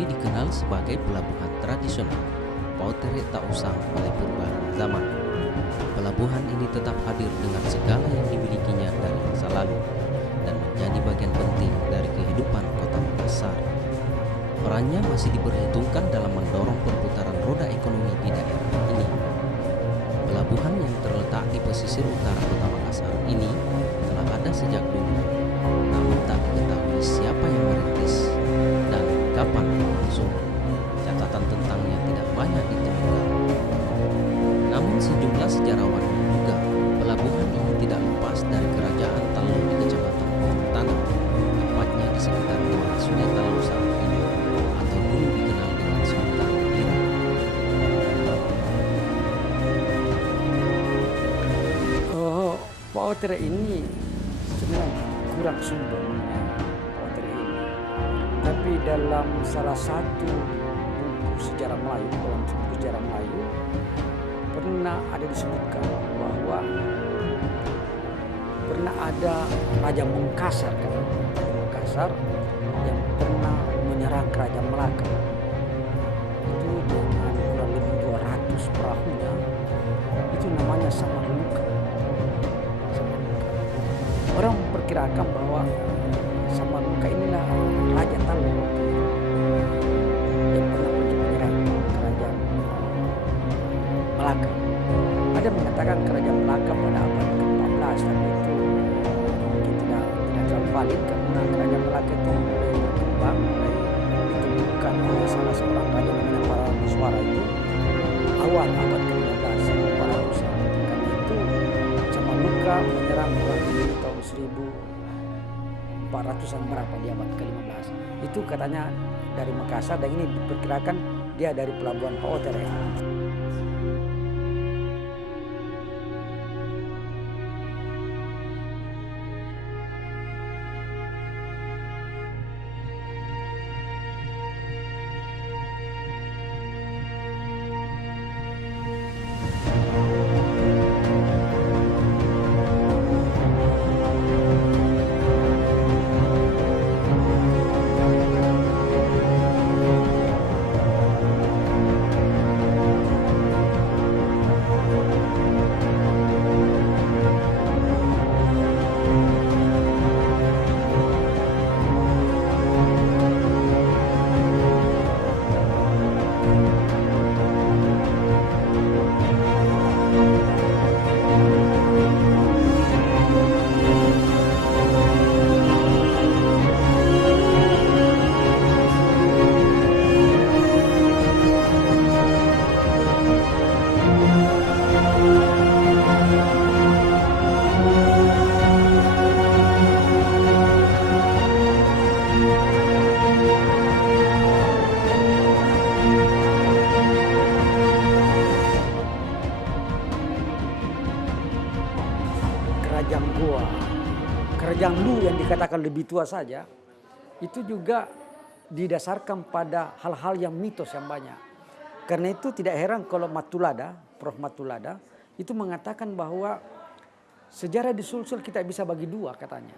Meski dikenal sebagai pelabuhan tradisional, Pautere tak usang oleh perubahan zaman. Pelabuhan ini tetap hadir dengan segala yang dimilikinya dari masa lalu dan menjadi bagian penting dari kehidupan kota Makassar. Perannya masih diperhitungkan dalam mendorong perputaran roda ekonomi di daerah ini. Pelabuhan yang terletak di pesisir utara kota Makassar ini telah ada sejak dulu, namun tak diketahui siapa yang merintis dan kapan berlangsung. Catatan tentangnya tidak banyak ditemukan. Namun sejumlah sejarawan menduga pelabuhan ini tidak lepas dari kerajaan Tallo di Kecamatan Tanah, tepatnya di sekitar muara Sungai Tallo saat ini, atau dulu dikenal dengan Sultan Ira. Pautere ini sebenarnya kurang sumber mengenai Pautere ini. Tapi dalam salah satu buku sejarah Melayu, dalam buku sejarah Melayu, pernah ada disebutkan bahwa pernah ada Raja Mengkasar, yang pernah menyerang Kerajaan Melaka. Itu dengan kurang lebih 200 perahunya. Itu namanya Samaluka. Orang memperkirakan bahwa Samaluka inilah Raja Tallo yang pernah pergi menyerang Kerajaan Melaka. Ada mengatakan Kerajaan Melaka pada abad ke-14, tapi itu mungkin tidak terlalu valid karena Kerajaan Melaka itu mulai berkembang, mulai ditemukan oleh salah seorang raja namanya Parameswara itu awal abad ke-15 1400-an. Karena itu Samaluka menyerang kurang lebih tahun 1400-an berapa di abad ke-15. Itu katanya dari Makassar dan ini diperkirakan dia dari pelabuhan Pautere. Kerajaan Goa, Kerajaan Lu yang dikatakan lebih tua saja, itu juga didasarkan pada hal-hal yang mitos yang banyak. Karena itu tidak heran kalau Matulada, Prof. Matulada, itu mengatakan bahwa sejarah di Sulsel kita bisa bagi dua katanya.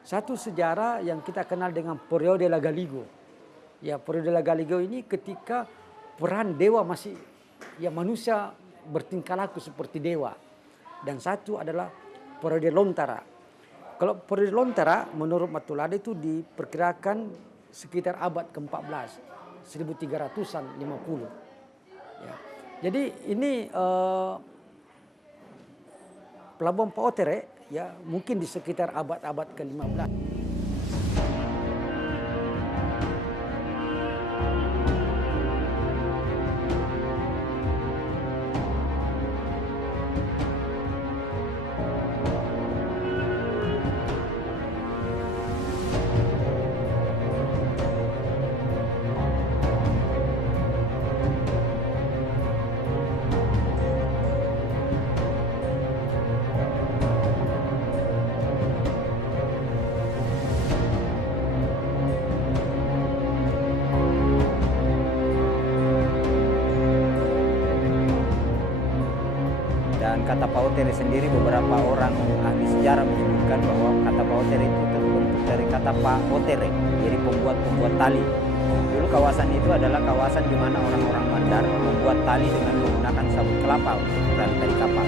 Satu sejarah yang kita kenal dengan periode Lagaligo. Ya, periode Lagaligo ini ketika peran dewa masih, ya manusia bertingkah laku seperti dewa. Dan satu adalah periode Lontara. Kalau periode Lontara menurut Matulada itu diperkirakan sekitar abad ke-14, 1350. Ya. Jadi ini pelabuhan Pautere ya mungkin di sekitar abad-abad ke-15. Dan kata Pautere sendiri beberapa orang ahli sejarah menyebutkan bahwa kata Pautere itu terbentuk dari kata Pautere, jadi pembuat tali. Dulu kawasan itu adalah kawasan di mana orang-orang Mandar membuat tali dengan menggunakan sabut kelapa untuk tali kapal.